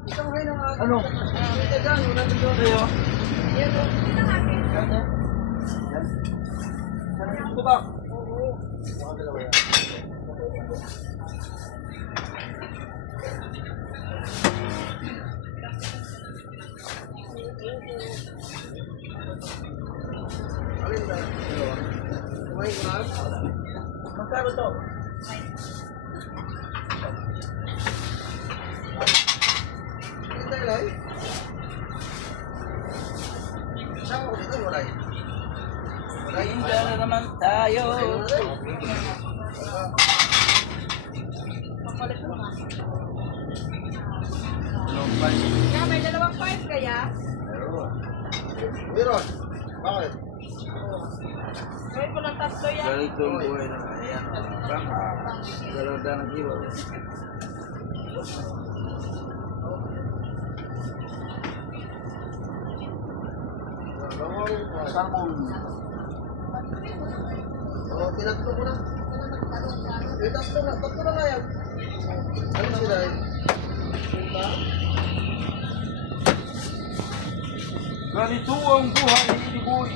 Ano? Sa'yo? Ito ba? Magkano to? Hinda na naman tayo. Kaya may dalawang pipe kaya? Meron. Bakit? Gawin mo ng tatlo yan. Ganito ang buhay na ayan. Dalawang ng kilo. Salmon. Tinatlo mo na. Tatlo na nga yan. Ano sila eh? Ganito ang buhay ni Boy.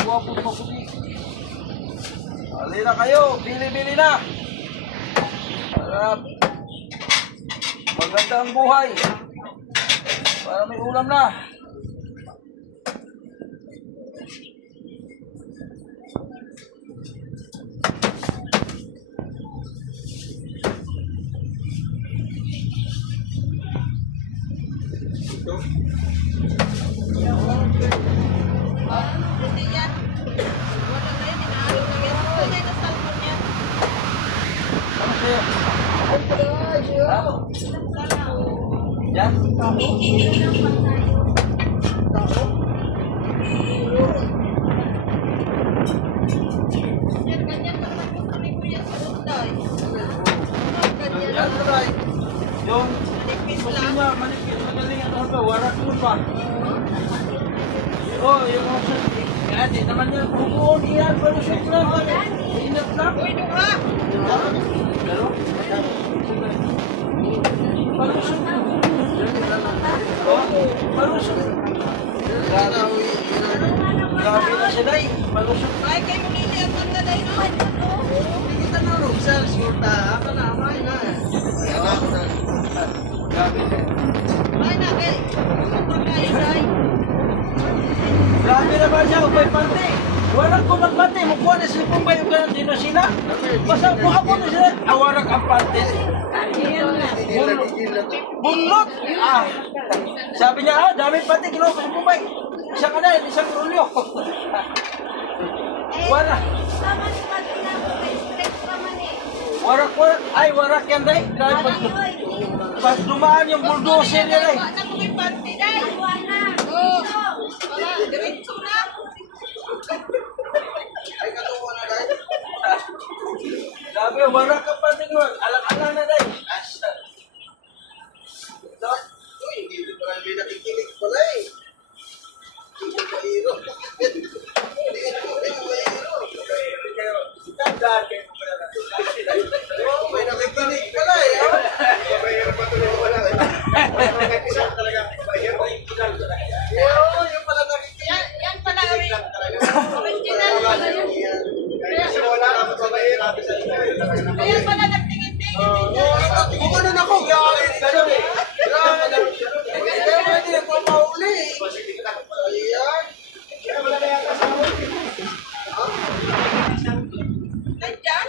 Guwapot pa puti. Alin na kayo, bili-bili na. Para maganda ang buhay. Para may ulam na. Hindi yan. Wala na yan. Inaalo na yan. Ito na yung salmon yan. Ano sa'yo? Ano? Yan? Yan, ganyan pa naman yung kami ko yan sa Unday. Ganyan. Yan, taray. Yung Manipis gusto lang. niya, manipis, magaling ang ano, warak mo pa. Oh, yung mga kaya di naman yan, bubuon iyan, palusot lang. Inat lang. Uy, duha. Pero, palusot lang. Oh, palusot. Grabe na siya, day. Palusot. Ay, kay Munini ang ganda na yun. Kita na rin. Sir, surta. Ako na, amay na. Grabe na. Ay, na, kay. Pagkain, ay. Grabe naman siya, upay pante. Walang ko magpante, mukha na sila kung bayo ganun din na sila. Basta mukha ko na sila, awarak ang pante. Bunlot! Ah! Sabi niya, dami pante, ginawa ko sa Mumbai. Isa ka na, isang krulyo. Wala. Warak. Ay, warak yan, day. Dahil pag dumaan yung bulldozer niya, day. Wala ko may panty, day. Oo. Wala, diretso na. Ay, katuwa na dahil. Sabi, warak ang pante, alang-alang na, day. Asa. Uy, hindi ko pala may nakikinig pala eh. Hindi ko mahiro. Hindi ko mahiro. Oh, may nakikinig pala eh. Oo, yung pala nakikinig. Yan pala, original pala yun. Kaya pala nagtingin-tingin. Kung ano na ko, gano'n eh. Kaya mga hindi nagpapahuli eh. Ayan. Nandyan?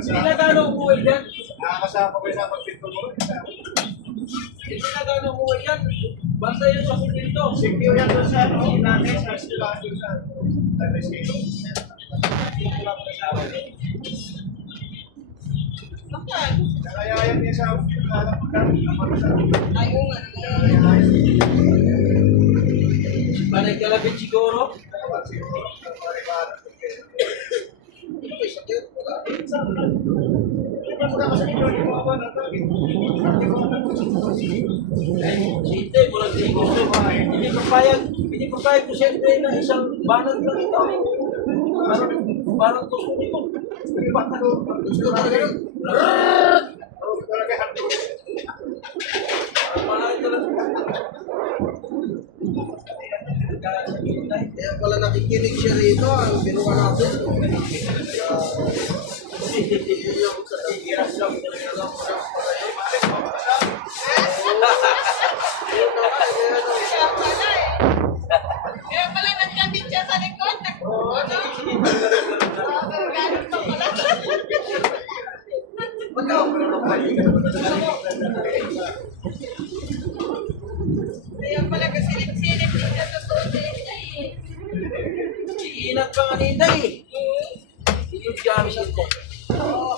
Hindi na gano'ng buhay yan. Nakakasama ko sa pagpinto mo. Hindi na gano'ng buhay yan. Basta yun sa kulito. Secure yan doon sa natin sa sila doon sa rescue. Bakit? Nakayayan niya sa Ayaw nga. Panay kalabit siguro. Siyempre, walang di gusto. Hindi papayag ko siyempre na isang banat lang ito. Parang gusto ko. Gusto talaga nun. Kaya pala nakikinig siya rito, ang binuha natin. Siya pala eh. Kaya pala nagkabit siya sa likod. Ganun pa pala. Kaya pala kasilip-silip din siya sa tubig niya eh. Inat pa nga nita eh. Yung gamit ito. Oo.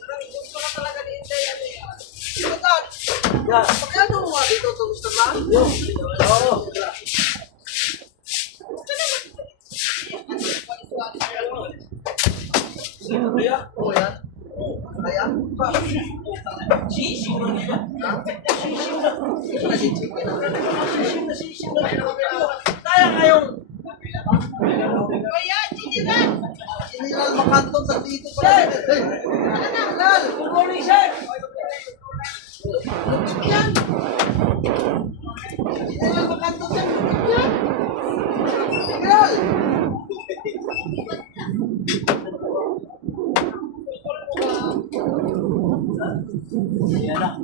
Parang gusto ka talaga ni Inday ano yan. Sino ka? Yan. Magkano mo nga dito ito, Mr. Man? Oo. Sino kaya? Oo yan. Kaya? Sising na nila. Sising na. Kaya ngayong Kuya, Giniran! General Macanton, nandito pala. Hey! General! good morning, sir. Yan! General Macanton yan! Yan! General! Yan na.